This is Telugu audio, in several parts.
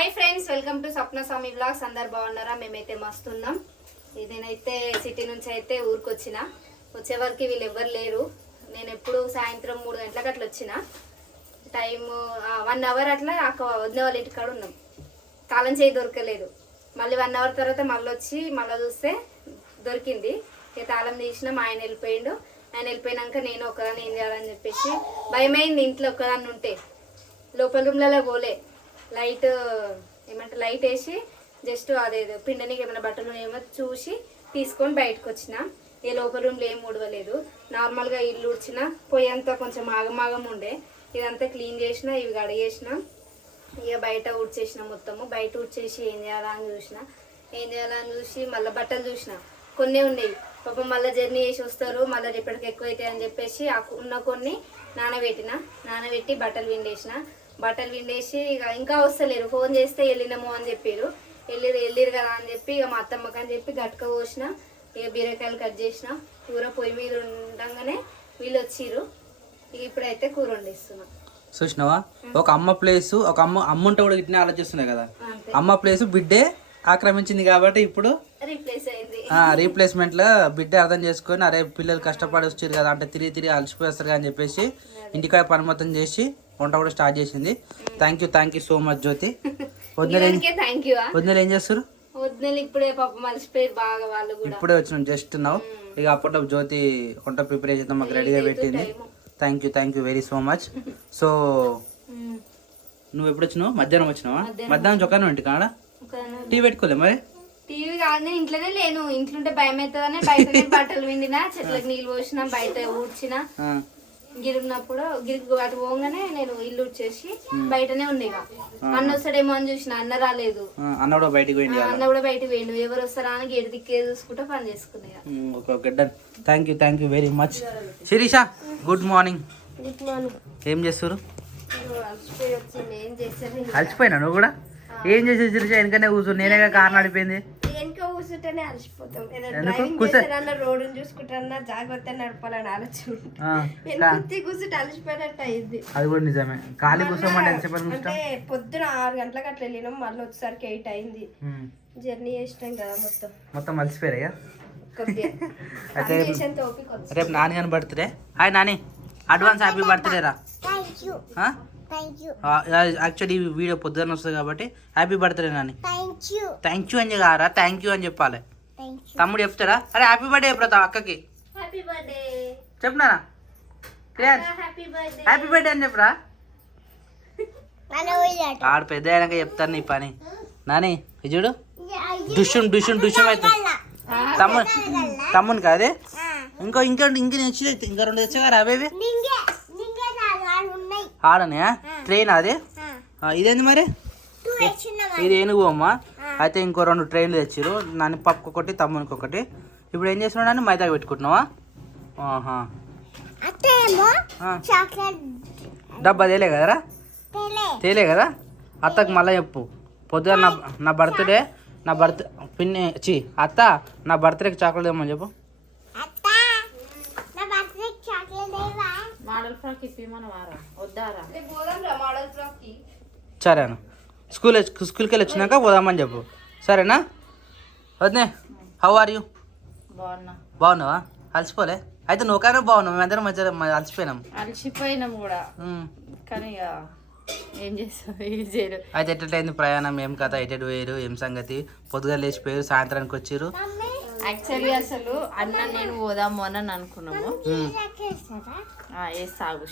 Hi friends, welcome to Swapna Swamy blogs. అందరు బాగున్నారా? మేమైతే మస్తున్నాం. నేనైతే సిటీ నుంచి అయితే ఊరికొచ్చిన. వచ్చే వరకు వీళ్ళు ఎవ్వరు లేరు. నేను ఎప్పుడు సాయంత్రం 3 గంటలకు అట్లా వచ్చిన. టైం 1 అవర్ అట్లా వదిన వాళ్ళ ఇంటికాడ ఉన్నాం. తాళం చేయి దొరకలేదు. మళ్ళీ 1 అవర్ తర్వాత మళ్ళీ వచ్చి మళ్ళీ చూస్తే దొరికింది. ఇక తాళం తీసినాం. ఆయన వెళ్ళిపోయిండు. ఆయన వెళ్ళిపోయినాక నేను ఒకదాన్ని ఏం చేయాలని చెప్పేసి భయమైంది. ఇంట్లో ఒక్కదాన్ని ఉంటే లోపల రూమ్లలో పోలే. లైట్ లైట్ వేసి జస్ట్ అదేదో పిండనికి ఏమైనా బట్టలు ఏమో చూసి తీసుకొని బయటకు వచ్చిన. ఏ లోపల రూమ్లో ఏం ఊడవలేదు. నార్మల్గా ఇల్లు ఊడ్చిన. పొయ్యంతా కొంచెం ఆగమాగం ఉండే. ఇదంతా క్లీన్ చేసిన, ఇవి కడిగేసిన. ఇక బయట ఊడ్చేసిన. మొత్తము బయట ఊడ్చేసి ఏం చేయాలని చూసి మళ్ళీ బట్టలు చూసిన. కొన్ని ఉన్నాయి పాపం, మళ్ళీ జర్నీ చేసి వస్తారు, మళ్ళీ రేపటికి ఎక్కువ అవుతాయి అని చెప్పేసి ఉన్న కొన్ని నానబెట్టి బట్టలు విండేసి ఇక ఇంకా వస్తలేరు. ఫోన్ చేస్తే వెళ్ళినాము అని చెప్పారు. వెళ్ళిరు కదా అని చెప్పి ఇక మా అత్తమ్మకి అని చెప్పి గట్క పోసిన. ఇక బీరకాయలు కట్ చేసిన. కూర పొయ్యి మీద ఉండగానే వీళ్ళు వచ్చిర్రు. ఇక ఇప్పుడైతే కూర వండిస్తున్నా. చూసినావా, ఒక అమ్మ ప్లేస్, ఒక అమ్మ ఉంటే కూడా ఇట్నే ఆలోచిస్తున్నాయి కదా. అమ్మ ప్లేస్ బిడ్డే ఆక్రమించింది కాబట్టి ఇప్పుడు రీప్లేస్మెంట్ లో బిడ్డ అర్థం చేసుకొని అరే పిల్లలు కష్టపడి వచ్చారు కదా అంటే తిరిగి అలసిపోయేస్తారు అని చెప్పేసి ఇంటికాడ పని మొత్తం చేసి వంట కూడా స్టార్ట్ చేసింది. థ్యాంక్ యూ సో మచ్ జ్యోతి. వదిన ఏం చేస్తారు? ఇప్పుడే వచ్చినాం జస్ట్ నవ్వు. ఇక అప్పట్లో జ్యోతి వంట ప్రిపేర్ చేద్దాం మాకు రెడీగా పెట్టింది. Thank you very so much. So నువ్వు ఎప్పుడు వచ్చినావు? మధ్యాహ్నం వచ్చినావా? మధ్యాహ్నం చొక్కా ఇంటి కాడ టీ పెట్టుకోలే మరి? టీవీ కాదు, ఇంట్లోనే లేను. ఇంట్లోంటే భయం అవుతుందని బయట బట్టలు విండినా, చెట్లకు నీళ్ళు పోసినా, బయట ఊడ్చిన. గిరినప్పుడు గిరికి అటు పోగానే నేను ఇల్లు వచ్చేసి బయటనే ఉంది. ఇక అన్న వస్తాడేమో అని చూసిన. అన్న రాలేదు. అన్న కూడా బయటకు పోయిండు. ఎవరు వస్తారా అని గేటు దిక్కే చూసుకుంటా పని చేసుకున్నా. Thank you very much. Shirisha, good morning. ఏం చేస్తారు? అలసిపోయినా నువ్వు కూడా? ఏం చేసేది శిరీష? వెనకనే కూర్చో. నేనే కారు నడిపోయింది. కూర్చుంటేనే అలసిపోతాం. రోడ్డు చూసుకుంటా జాగ్రత్త నడపాలని ఆలోచన కూర్చుంటే అలసిపోయినట్టు అయింది. అది కూడా నిజమే. ఖాళీ కూర్చోమంటే అంటే పొద్దున 6 గంటలకు అట్లా వెళ్ళినాం. మళ్ళీ వచ్చేసరికి 8 అయింది. జర్నీ చేసినాం కదా మొత్తం అలసిపోయారా? రేపు నాని గారి birthday. Hi Nani, advance happy birthday రా. యాక్చువల్లీ ఈ వీడియో పొద్దున్న వస్తుంది కాబట్టి happy birthday Nani. Thank you అని కారా, థ్యాంక్ యూ అని చెప్పాలి. తమ్ముడు చెప్తాడా? అరే హ్యాపీ బర్త్డే చెప్తా అక్కకి. చెప్పునా హ్యాపీ బర్త్డే అని చెప్పరా. ఆడు పెద్ద అయినాక చెప్తాను నీ పని. నాని చూడు, డుషున్ అవుతుంది. తమ్ముని కాదే ఇంకా నచ్చి ఇంకా 2 తెచ్చగారా అవేవి ఆడనే ట్రైన్ అదే. ఇదేంది మరి? ఇది ఏనుగు అమ్మ. అయితే ఇంకో 2 ట్రైన్లు తెచ్చారు. నాని పప్పుకి ఒకటి, తమ్మునికి ఒకటి. ఇప్పుడు ఏం చేస్తున్నావు అని మైదాకి పెట్టుకుంటున్నావా? డబ్బా తేలే కదరా? తేలే కదా. అత్తకు మళ్ళీ చెప్పు పొద్దున నా బర్త్డే పిన్ని అత్త నా బర్త్డేకి చాక్లెట్ ఇవ్వమని చెప్పు. సరేనా? స్కూల్కి వెళ్ళి వచ్చినాక పోదామని చెప్పు. సరేనా వద్దే? How are you? బాగున్నావా? అలసిపోలే? అయితే నువ్వు కానీ బాగున్నావు. మేమందరం మంచిగా అలసిపోయినాం కూడా. కానీ ఏం చేస్తాం? అయితే ఎట్లయింది ప్రయాణం? ఏం కథ? ఎటు పోయారు? ఏం సంగతి? పొద్దుగా లేచిపోయారు, సాయంత్రానికి వచ్చారు. యాక్చువల్లీ అసలు అన్న నేను పోదాము అని అనుకున్నాము. సాగు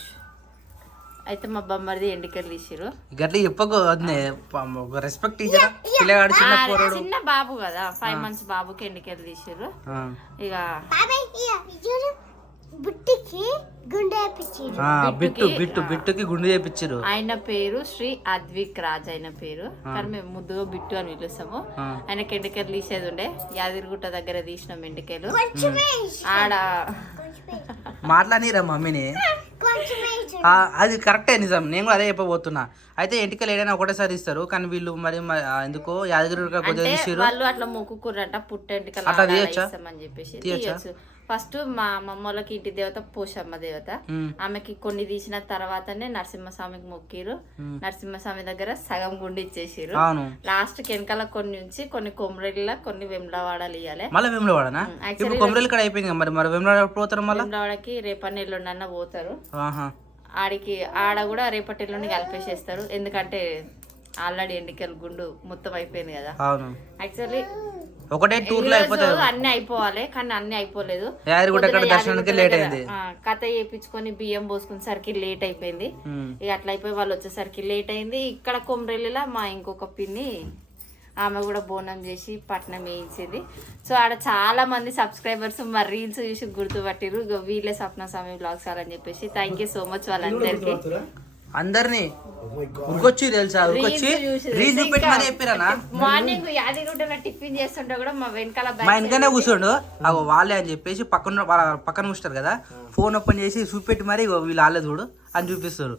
అయితే మా బొమ్మది ఎండికలు తీసిరు. గట్ల చెప్పకు, రెస్పెక్ట్ పిల్లగాడు చిన్న బాబు కదా, 5 months బాబుకి ఎండికలు తీసిరు. ఇక బిట్టుకి గుండె చేపించారు. ఆయన పేరు శ్రీ అద్విక్ రాజ్ ఆయన పేరు. కానీ మేము ముద్దుగా బిట్టు అని పిలుస్తాము. ఆయనకి ఎండికలు తీసేది ఉండే. యాదగిరిగుట్ట దగ్గర తీసినాం ఎండికలు. ఆడ మాట్లాడిరా మమ్మీని. అది కరెక్టే, నిజం. నేను కూడా అదే చెప్పబోతున్నా. అయితే ఎంటికలు ఏదైనా ఒకటేసారి ఇస్తారు కానీ వీళ్ళు మరి ఎందుకో యాదగిరి కొద్దిగా అంటే తీసిరు. వాళ్ళు అట్లా మొక్కుకుర్రంట పుట్టెంటికలు అట్లా తీయొచ్చా? ఇస్తామని చెప్పేసి తీయొచ్చా? తీయొచ్చు. ఫస్ట్ మా మమ్మోళ్ళకి ఇంటి దేవత పోషమ్మ దేవత, ఆమెకి కొన్ని తీసిన తర్వాతనే నరసింహస్వామికి మొక్కిరు. నరసింహస్వామి దగ్గర సగం గుండి ఇచ్చేసిరు. అవును. లాస్ట్ వెనకాల కొన్ని ఉంచి కొన్ని కొమరెల్లా కొన్ని వెమ్లవాడలు ఇవ్వాలి. మళ్ళీ వేములవాడనా? ఇప్పుడు కొమరేలు ఇక్కడ అయిపోయింది కదా, మరి వేములవాడ పోతారు మళ్ళీ. వెమ్లవాడకి రేపటి ఎల్లుండన్న పోతారు. ఆహా. ఆడికి ఆడ కూడా రేపటి ఎల్లుండి కలిపేసేస్తారు, ఎందుకంటే ఆల్రెడీ ఎండికల గుండు మొత్తం అయిపోయింది కదా. అవును. యాక్చువల్లీ ఒకటే టూర్ లో అయిపోతాయి. అన్ని అయిపోవాలి కానీ అన్ని అయిపోలేదు. యాదగిరిగుట్ట అక్కడ దర్శనానికి లేట్ అయింది. కథ చేయించుకొని బియ్యం పోసుకునేసరికి లేట్ అయిపోయింది. ఇక అట్లా అయిపోయి వాళ్ళు వచ్చేసరికి లేట్ అయింది. ఇక్కడ కొమరెల్లిలా మా ఇంకొక పిన్ని ఆమె కూడా బోనం చేసి పట్నం వేయించింది. సో ఆడ చాలా మంది సబ్స్క్రైబర్స్ మా రీల్స్ చూసి గుర్తుపట్టిరు, ఇక వీళ్ళే స్వప్నస్వామి బ్లాగ్స్ అని చెప్పేసి. థ్యాంక్ యూ సో మచ్ వాళ్ళందరికీ. అందరినీ ఉరికొచ్చి తెలుసా, ఉరికొచ్చి రీల్ చూపెట్టి మరి చెప్పిరానా. మార్నింగ్ యాదగిరిగుట్ట టిఫిన్ చేస్తుంటే కూడా మా వెనకాల మా ఇంట్లోనే కూర్చోండు అగో వాళ్ళే అని చెప్పేసి పక్కన కూర్చుంటారు కదా, ఫోన్ ఓపెన్ చేసి చూపెట్టి మరి వీళ్ళు వాళ్ళే చూడు అని చూపిస్తారు.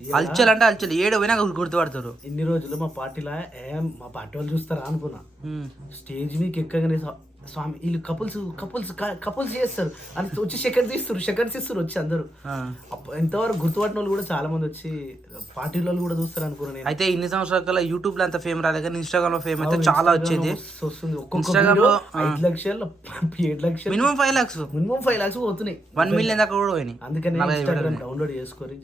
అల్చల్ అంటే అల్చల్ ఏడు పోయినా గుర్తుపడతారు. ఇన్ని రోజులు మా పార్టీలో మా పార్టీ వాళ్ళు చూస్తారా అనుకున్నా, స్టేజ్ మీకు ఎక్కగానే స్వామి వీళ్ళు కపుల్స్ చేస్తారు అని వచ్చి సెకండ్స్ ఇస్తారు వచ్చి అందరూ. ఎంతవరకు గుర్తుపట్టిన వాళ్ళు కూడా చాలా మంది వచ్చి పార్టీలో కూడా చూస్తారు అనుకున్నాను. అయితే ఇన్ని సంవత్సరాల కల్లా యూట్యూబ్ లో అంత ఫేమ్ రాలేదు కానీ ఇన్స్టాగ్రామ్ లో ఫేమ్ అయితే చాలా వచ్చింది. ఇన్స్టాగ్రామ్ లో 5 లక్షలు 7 లక్షలు మినిమం 5 lakhs పోతున్నాయి. 1 million దాకా కూడా పోయినాయి. అందుకని ఇన్స్టాగ్రామ్ డౌన్లోడ్ చేసుకొని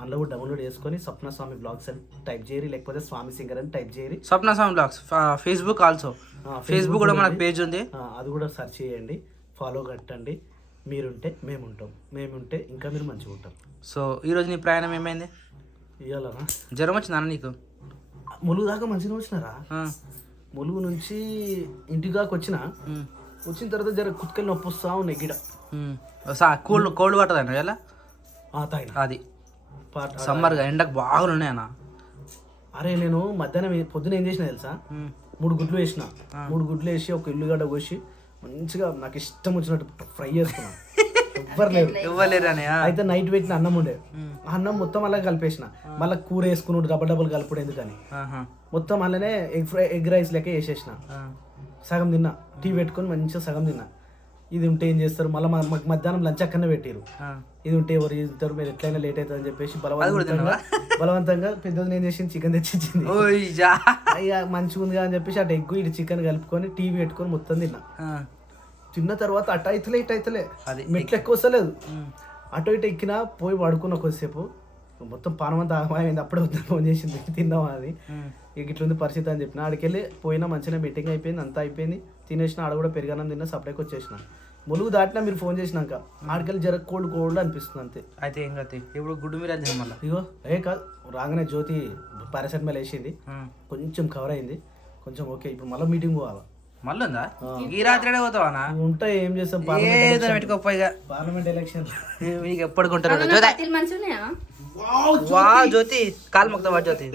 అందులో కూడా డౌన్లోడ్ చేసుకొని స్వప్నస్వామి బ్లాగ్స్ అని టైప్ చేయరి, లేకపోతే స్వామి సింగర్ అని టైప్ చేయరి. స్వప్నస్వామి బ్లాగ్స్ ఫేస్బుక్ ఆల్సో, ఫేస్బుక్ కూడా మనకు పేజ్ ఉంది, అది కూడా సెర్చ్ చేయండి, ఫాలో కట్టండి. మీరుంటే మేముంటాం, మేముంటే ఇంకా మీరు మంచిగా ఉంటాం. సో ఈరోజు నీ ప్రయాణం ఏమైంది? ఇవ్వాలనా జ్వరం వచ్చిందా నీకు? ములుగు దాకా మంచిగా వచ్చినారా? ములుగు నుంచి ఇంటి దాకా వచ్చిన తర్వాత జర కుత్కలు నొప్పి వస్తా ఉన్నాయి గిడ. కోల్డ్ వాటర్ అయినా ఎలా తాగిన అది సమ్మర్గా ఎండకు బాగా ఉన్నాయి అన్న. అరే నేను మధ్యాహ్నం పొద్దున ఏం చేసిన తెలుసా, 3 గుడ్లు వేసిన, 3 గుడ్లు వేసి ఒక ఉల్లిగడ్డ కోసి మంచిగా నాకు ఇష్టం వచ్చినట్టు ఫ్రై చేసుకున్నా. ఇవ్వలేరు అని. అయితే నైట్ పెట్టిన అన్నం ఉండే, అన్నం మొత్తం అలా కలిపేసిన, మళ్ళీ కూర వేసుకున్నాడు డబల్ కలుపుడు ఎందుకని మొత్తం అలానే ఎగ్ రైస్ లెక్క వేసేసిన. సగం తిన్నా, టీ పెట్టుకొని మంచిగా సగం తిన్నా. ఇది ఉంటే ఏం చేస్తారు, మళ్ళీ మాకు మధ్యాహ్నం లంచ్ అక్కడనే పెట్టారు. ఇది ఉంటే ఎవరు తింటారు, మీరు ఎట్లయినా లేట్ అవుతుంది అని చెప్పేసి బలవంతంగా పెద్దది ఏం చేసింది, చికెన్ తెచ్చిచ్చింది. అయ్యా మంచిగా ఉంది అని చెప్పేసి అటు ఎగ్గు ఇటు చికెన్ కలుపుకొని టీవీ పెట్టుకొని మొత్తం తిన్న తర్వాత అటు అయితలే ఇటు అయితలే, మెట్లు ఎక్కువ వస్తలేదు. అటు ఇటు ఎక్కినా పోయి పడుకున్న కొద్దిసేపు, మొత్తం పానమంతా ఆగమైంది. అప్పుడే వద్ద ఫోన్ చేసింది తిందామా అది, ఇక ఇట్లుంది పరిస్థితి అని చెప్పిన. ఆడికెళ్ళి పోయినా మంచిగా మీటింగ్ అయిపోయింది, అంతా అయిపోయింది, తినేసిన. ఆడ కూడా పెరిగానం తిన్నా, సపరేట్గా వచ్చేసిన. ములుగు దాటినా మీరు ఫోన్ చేసినాక ఆడికెళ్ళి జర కోల్డ్ అనిపిస్తుంది అంతే. అయితే ఏం కాదు, ఇప్పుడు గుడ్డు మీరు అది మళ్ళీ ఇగో కాదు రాగానే జ్యోతి పారాసెటమాల్ వేసింది, కొంచెం కవర్ అయింది, కొంచెం ఓకే. ఇప్పుడు మళ్ళీ మీటింగ్ పోవాలా? మళ్ళీ ఉందా? ఈ రాత్రి పోతావా? ఉంటాయి, ఏం చేస్తాం, పెట్టుకోపోయిగా పార్లమెంట్ ఎలక్షన్ మీకు ఎప్పటికుంటారు. వా జ్యోతి కాలు మొక్తావా? జ్యోతి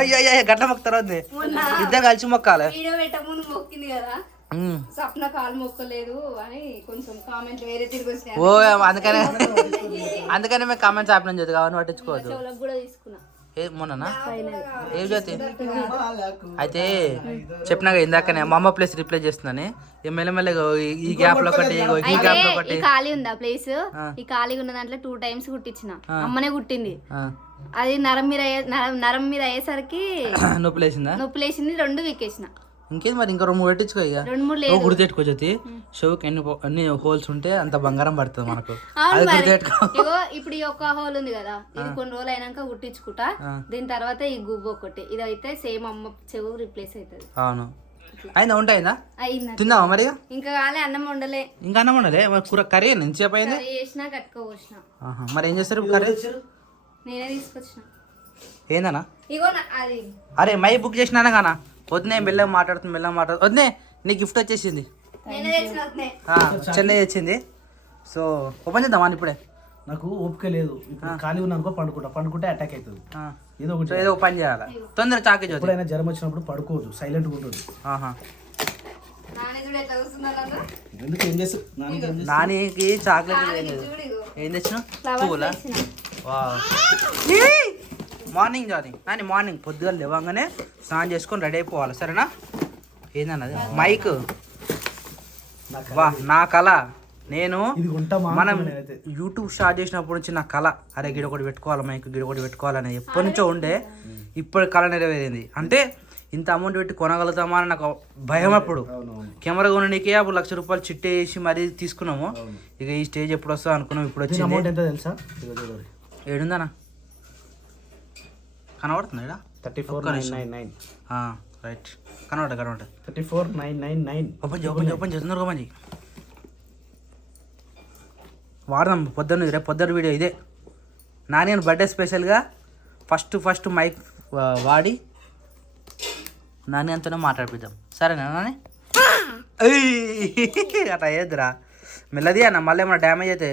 అయ్యా గట్ల మొక్తారా? ఇద్దరు కలిసి మొక్కాలి. మొక్కింది కదా సప్న కాలు మొక్కలేదు అని కొంచెం కామెంట్ వేరే తిరిగి వచ్చినాయి. ఓ అందుకనే మేము కామెంట్స్ ఆపినాం జ్యోతి, కావాలని పట్టించుకోవద్దు. కూడా తీసుకున్నా మొన్న ఏ జ్యోతి అయితే చెప్పినాక ఇందాకనే మా అమ్మ ప్లేస్ రిప్లేస్ చేస్తుందని మెల్లమెల్లగా ఈ గ్యాప్ లో ఒకటి ఈ గ్యాప్ లో ఒకటి ఖాళీ ఉందా ప్లేస్, ఈ ఖాళీగా ఉన్న దాంట్లో 2 times కుట్టించిన, అమ్మనే కుట్టింది. అది నరం మీద అయ్యేసరికి నొప్పి లేచింది, 2 వీకేసిన. ఇంకేం మరి ఇంకా 2 పెట్టించుకో, ఇక 2-3 గుర్తుపెట్టుకో జ్యోతి. షోకి అన్ని హోల్స్ ఉంటే అంత బంగారం పడుతుంది మనకు. ఇగో ఇప్పుడు ఈ ఒక్క హోల్ ఉంది కదా, ఇది కొన్ని రోజులు అయినాక కుట్టించుకుంటా. దీని తర్వాత ఈ గుబ్బు ఒకటి, ఇది అయితే సేమ్ అమ్మ చెవు రిప్లేస్ అవుతుంది. అవును అయిందా? ఉంటాయిందా? అయిందా? తిన్నావా మరి? ఇంకా కాలే, అన్నం వండలే. ఇంకా అన్నం వండలే? కూర కర్రీ నుంచి అయిపోయింది చేసినా కట్టుకోవచ్చిన. మరి ఏం చేస్తారు కర్రీ? నేనే తీసుకొచ్చిన. ఏందన్నా? ఇగో అది అరే మై బుక్ చేసినా కానా? వద్దునే మెల్లగా మాట్లాడుతుంది వద్దునే. నీ గిఫ్ట్ వచ్చేసింది, చెన్నై వచ్చింది. సో ఓపెన్ చేద్దామా ఇప్పుడే? నాకు ఓపిక లేదు, ఇప్పుడు ఖాళీ ఉన్నానుకో పండుకుంటే అటాక్ అవుతుంది. ఏదో పని చేయాలి తొందర. చాకేజ్ ఎప్పుడైనా జ్వరం వచ్చినప్పుడు పడుకోవద్దు, సైలెంట్గా ఉంటుంది. నానికి చాక్లెట్ ఏం తెచ్చినా? పువ్వులా? మార్నింగ్ జాని నాని మార్నింగ్ పొద్దుగా లేవగానే స్నానం చేసుకొని రెడీ అయిపోవాలి సరేనా? ఏందన్నది మైక్ వా నా కళ. నేను ఇది కొంటామా మనం నేనైతే. యూట్యూబ్ స్టార్ట్ చేసినప్పటి నుంచి నా కళ అరే గిడ ఒకటి పెట్టుకోవాలి మైక్ గిడ ఒకటి పెట్టుకోవాలని ఎప్పటి నుంచో ఉండే. ఇప్పుడు కళ నెరవేరింది. అంటే ఇంత అమౌంట్ పెట్టి కొనగలుగుతామా అని నాకు భయం. అప్పుడు కెమెరా కొనడానికే అప్పుడు ₹1,00,000 చిట్టే వేసి మరీ తీసుకున్నాము. ఇక ఈ స్టేజ్ ఎప్పుడు వస్తా అనుకున్నాం, ఇప్పుడు దీని అమౌంట్ వచ్చింది. ఎంత తెలుసా? ఏడుందనా కనబడుతుంది ఇక్కడ 34,999. రైట్ కనబడ 34,999. ఓపెన్ చేస్తున్నారు ఓపెన్ చేయి. వాడదాం పొద్దున్న రేపు పొద్దున్న వీడియో ఇదే. నాని బర్త్డే స్పెషల్గా ఫస్ట్ మైక్ వాడి నాని అంతనే మాట్లాడిపిద్దాం సరేనా నాని? అట్లా అయ్యేద్దురా మెల్లది అన్న, మళ్ళీ ఏమన్నా డ్యామేజ్ అయితే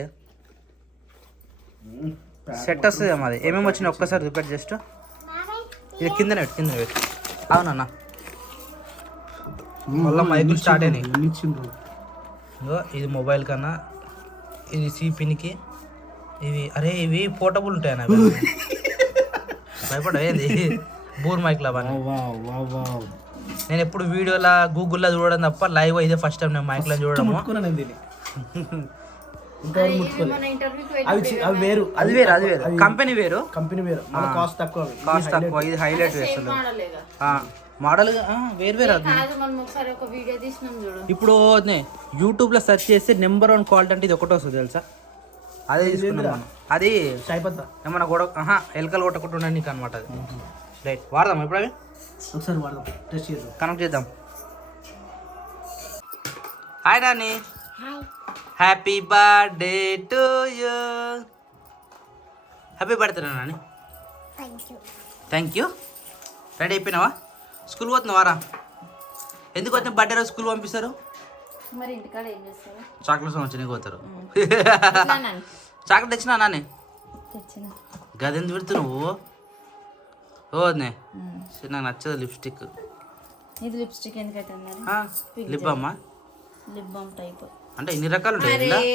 సెట్ వస్తుంది మాది. ఏమేమి వచ్చినాయి ఒక్కసారి చూపెట్టి జస్ట్. ఇది కిందనే పెట్టు. అవునన్నా మళ్ళీ మైకులు స్టార్ట్ అయినాయి. ఇగో ఇది మొబైల్ కన్నా, ఇది సిపిన్కి, ఇవి పోర్టబుల్ ఉంటాయన్న. భయపడేది బూర్ మైక్లో అవన్నీ. నేను ఎప్పుడు వీడియోలో గూగుల్లో చూడడం తప్ప లైవ్ ఇదే ఫస్ట్ టైం నేను మైక్లో చూడడము. అవి వేరు, అది వేరు కంపెనీ వేరు కాస్ట్ తక్కువ. ఇది హైలైట్ వేస్తుంది మోడల్ వేరు అది. ఇప్పుడు యూట్యూబ్లో సెర్చ్ చేస్తే నెంబర్ 1 క్వాలిటీ అంటే ఇది ఒకటి వస్తుంది తెలుసా? అదే తీసుకున్నాం మనం. అది ఏమన్నా ఎలకలు కొట్టకుండా ఉండడానికి అనమాట. అది రైట్ వాడదాం ఇప్పుడు అవి ఒకసారి వాడదాం, టెస్ట్ చేద్దాం, కనెక్ట్ చేద్దాం. Hi Nani, happy birthday to you. Happy birthday Nani. Thank you. Ready అయిపోయినావా? స్కూల్ పోతున్నావారా? ఎందుకు వచ్చిన బర్త్డే రోజు స్కూల్ పంపిస్తారు? మరి ఇంటికాడ ఏం చేస్తారు? చాక్లెట్స్ వచ్చి పోతారు. చాక్లెట్ తెచ్చినా నాని? గదెందుకు పెడుతు నువ్వు? ఓనే నాకు నచ్చదు లిప్స్టిక్. ఇది లిప్స్టిక్ ఎందుకైతే లిప్ బామ్ టైప్ అంటే ఇన్ని రకాలు ఉంటాయి.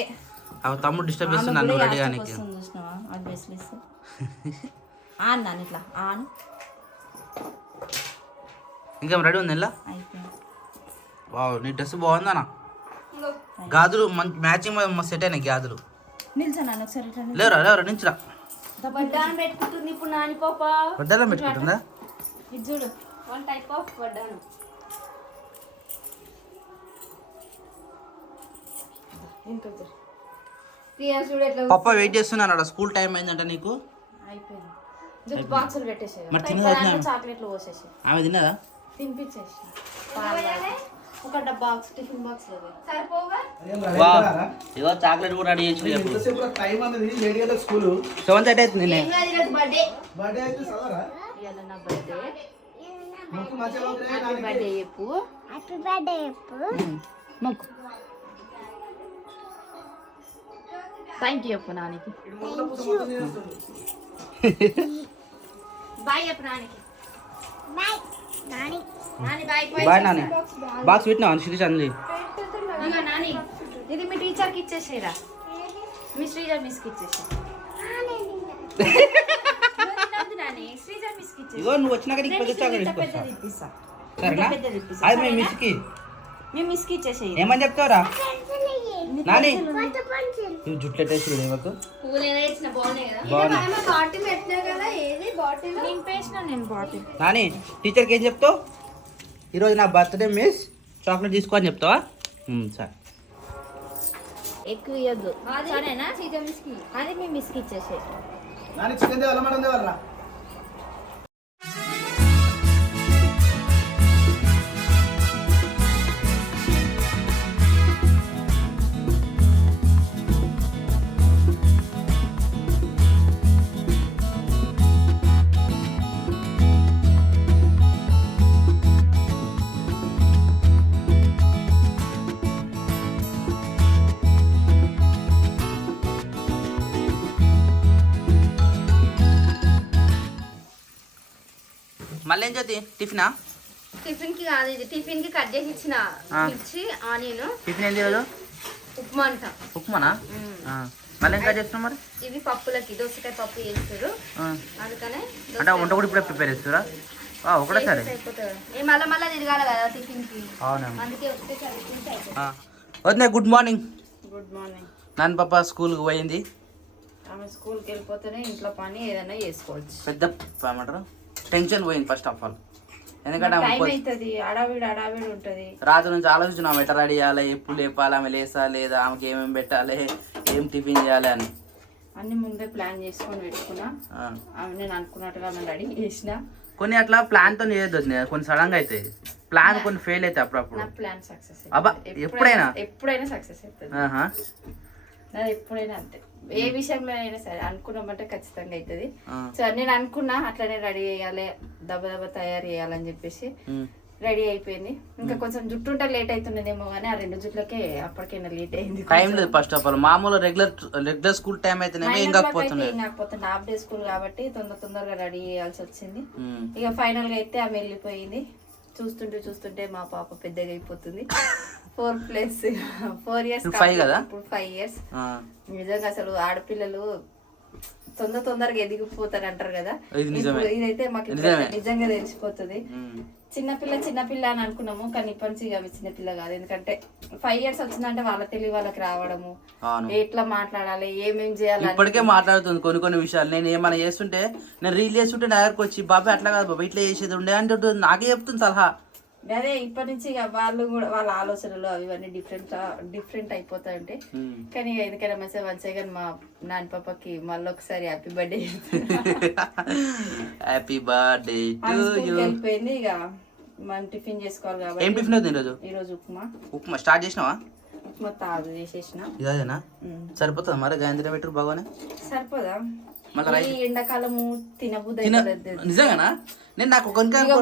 అవి తమ్ముడు డిస్టర్బ్ చేస్తున్నా నన్ను రెడీ కానీ. ఇట్లా ఆన్ ఇంకేం రెడీ ఉంది ఇలా? వావ్ నీ డ్రెస్ బాగుందనా? గాజులు మంచి మ్యాచింగ్ సెట్ అయినాయి గాజులు. లేవరా నించురా. పెట్టుకుంటుంది ఇప్పుడు నాని పాప. వడ్డాలం పెట్టుకుంటుందా? ఇది చూడు, 1 టైప్ ఆఫ్ వడ్డాను. పప్ప వెయిట్ చేస్తున్నాను. స్కూల్ టైం అయిందంట నీకు? అయిపోయింది. బాక్సులు పెట్టేసి మరి తిన్నదా? చాక్లెట్లు పోసేసి ఆమె తిన్నదా? తినిపించేసి ఒక డబ్బా టిఫిన్ బాక్స్ ఇగో చాక్లెట్ కూడా రెడీ చేసి టైం అనేది 7 స్కూల్ 7:30 అవుతుంది. నా బర్త్డే. హ్యాపీ బర్త్డే చెప్పు. మొక్కు. థ్యాంక్ యూ చెప్పు నానికి. బాయ్ చెప్పు నానికి. బాయ్ నాని. బాక్స్ పెట్టినా శ్రీజ అంది. నాని ఇది మీ టీచర్కి ఇచ్చేసేరా, మీ శ్రీజ మిస్కి ఇచ్చేసి. ఇగో నువ్వు వచ్చినాక నీకు పెద్ద చాక్లెట్ ఇప్పిస్తా సరేనా? అది మీ మిస్కి ఇచ్చేసేయి. ఏమని చెప్తావురా నాని? నువ్వు జుట్లు ఎట్టేసి లేవకు. నాని టీచర్కి ఏం చెప్తావు? ఈరోజు నా బర్త్డే మిస్ చాక్లెట్ తీసుకో అని చెప్తావా? సరే ఎక్కువ ఇవ్వద్దు సరేనా? అది మీ మిస్కి ఇచ్చేసే. చికెన్ దేవాలా మటన్ దేవాలా? మళ్ళీ ఏం చదివి టిఫినా? టిఫిన్ కి కాదు, ఇది టిఫిన్ కి కట్ చేసి ఇచ్చిన మిర్చి ఆనియన్. టిఫిన్ ఏంది రోజు? ఉప్మా అంట. ఉప్మానా? మళ్ళీ ఇంకా చేస్తున్నావు మరి ఇవి పప్పులకి దోసకాయ పప్పు చేస్తారు ఆ. అందుకనే అంటే వంట కూడా ఇప్పుడే ప్రిపేర్ చేస్తారా ఒకటే సరే అయిపోతుంది ఏ మళ్ళీ తిరగాలి కదా టిఫిన్కి అవునా అందుకే ఒకటేసారి తింటే అయిపోతుంది. వదిలే గుడ్ మార్నింగ్. Good morning. నాన్న పాప స్కూల్కి పోయింది. ఆమె స్కూల్కి వెళ్ళిపోతేనే ఇంట్లో పని ఏదైనా చేసుకోవచ్చు. పెద్ద ఏమంటారు టెన్షన్ పోయింది ఫస్ట్ ఆఫ్ ఆల్. ఎందుకంటే ఆమె టైం అవుతుంది, అడావిడి ఉంటుంది. రాత్రి నుంచి ఆలోచించిన ఆమె ఎట్లా రెడీ చేయాలి, ఎప్పుడు లేపాలి, ఆమె లేసా లేదా, ఆమెకి ఏమేమి పెట్టాలి, ఏం టిఫిన్ చేయాలి అని అన్ని ముందే ప్లాన్ చేసుకొని పెట్టుకున్నా. నేను అనుకున్నట్టుగా నేను రెడీ చేసిన. కొన్ని అట్లా ప్లాన్ తో చేయొద్దు వదినా, కొన్ని సడన్ గా అవుతాయి ప్లాన్, కొన్ని ఫెయిల్ అవుతాయి అప్పుడప్పుడు. నా ప్లాన్ సక్సెస్ అబ్బా ఎప్పుడైనా సక్సెస్ అవుతుంది. ఆహా. నాది ఎప్పుడైనా అంతే, ఏ విషయంలో అయినా సరే అనుకున్నామంటే ఖచ్చితంగా అవుతుంది. సో నేను అనుకున్నా అట్లనే రెడీ చేయాలి, దెబ్బ తయారు చేయాలని చెప్పేసి రెడీ అయిపోయింది. ఇంకా కొంచెం జుట్టు ఉంటే లేట్ అవుతుండేమో కానీ ఆ 2 జుట్లకే అప్పటికైనా లేట్ అయింది. టైం లేదు ఫస్ట్ ఆఫ్ ఆల్. మామూలు రెగ్యులర్ స్కూల్ టైం అయితేనేమో ఏం కాకపోతుంది, హాఫ్ డే స్కూల్ కాబట్టి తొందరగా రెడీ చేయాల్సి వచ్చింది. ఇక ఫైనల్ గా అయితే ఆమె వెళ్ళిపోయింది. చూస్తుంటే మా పాప పెద్దగా అయిపోతుంది. 4 years 5 కదా, ఇప్పుడు 5 years. నిజంగా అసలు ఆడపిల్లలు తొందరగా ఎదిగిపోతారు అంటారు కదా, ఇదైతే మాకు నిజంగా తెలిసిపోతుంది. చిన్నపిల్ల అని అనుకున్నాము కానీ ఇప్పటి నుంచి ఇక చిన్నపిల్ల కాదు. ఎందుకంటే 5 years వచ్చిందంటే వాళ్ళ తెలివి వాళ్ళకి రావడము, ఎట్లా మాట్లాడాలి, ఏమేం చేయాలి ఇప్పటికే మాట్లాడుతుంది కొన్ని విషయాలు. నేను ఏమైనా చేస్తుంటే, నేను రీల్ చేస్తుంటే నా దగ్గరకు వచ్చి బాబాయ్ అట్లా కాదు బాబా ఇట్లా చేసేది ఉండే అంటే నాకే చెప్తుంది సలహా. అదే ఇప్పటి నుంచి ఇక వాళ్ళు కూడా వాళ్ళ ఆలోచనలు అవన్నీ డిఫరెంట్ అయిపోతాయంటే. కానీ ఎందుకైనా మంచిగా మా నాన్న పాపకి మళ్ళీ ఒకసారి happy birthday happy birthday to you. వెళ్ళిపోయింది. ఇక మనం టిఫిన్ చేసుకోవాలి కాబట్టి. ఏం టిఫిన్ అవుతుంది ఈరోజు ఉప్మా స్టార్ట్ చేసినావా? ఉప్మా తాజు చేసేసిన. ఇదేనా సరిపోతుందా మరి? గాయంత్రి పెట్టరు బాగానే సరిపోదా? మళ్ళీ ఎండాకాలము తినబుద్ధి నిజంగానా? నేను నాకు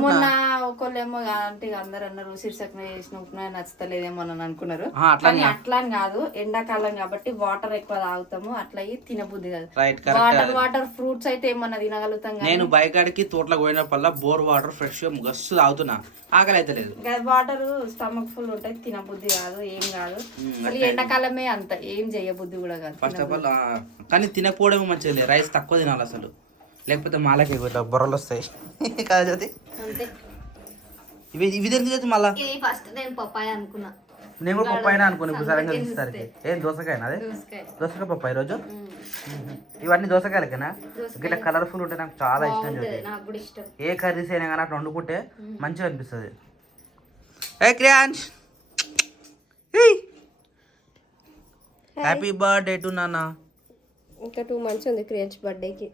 మొన్న ఒకళ్ళేమో అంటే అందరు అన్నారు శీర్షక చేసిన ఉప్మా నచ్చుతలేదేమో అని అనుకున్నారు. కానీ అట్లా అని కాదు, ఎండాకాలం కాబట్టి వాటర్ ఎక్కువ తాగుతాము, అట్లా తినబుద్ధి కాదు. వాటర్ ఫ్రూట్స్ అయితే ఏమన్నా తినగలుగుతాం. నేను బయకాడికి తోటలకు పోయినప్పల్లా బోర్ వాటర్ ఫ్రెష్ గా గస్సు తాగుతున్నా, ఆకలి అయితే లేదు. వాటర్ స్టమక్ ఫుల్ ఉంటాయి, తినబుద్ధి కాదు, ఏం కాదు. అసలు ఎండాకాలమే అంత ఏం చేయబుద్ధి కూడా కాదు ఫస్ట్ ఆఫ్ ఆల్. కానీ తినకపోవడమే మంచిది, రైస్ తక్కువ తినాలి అసలు, లేకపోతే మాలకి బొర్రలు వస్తాయి కదా జ్యోతి. ఇవి ఎందుకు మళ్ళా? ఫస్ట్ నేను పప్పాయ అనుకున్నా, నేను కూడా పప్పాయినా అనుకుని ఇప్పుడు సడన్గా చూసేసరికి ఏం దోసకాయనా? అదే దోసకాయ పప్పాయి రోజు. ఇవన్నీ దోసకాయలకేనా? ఇట్లా కలర్ఫుల్ ఉంటే నాకు చాలా ఇష్టం జ్యోతి. ఏ కర్రీస్ అయినా కానీ అట్లా వండుకుంటే మంచిగా అనిపిస్తుంది. ఏ క్రియాన్స్, హ్యాపీ బర్త్డే టు నాన్న. ఇంకా 2 months ఉంది క్రియాన్స్ బర్త్డేకి.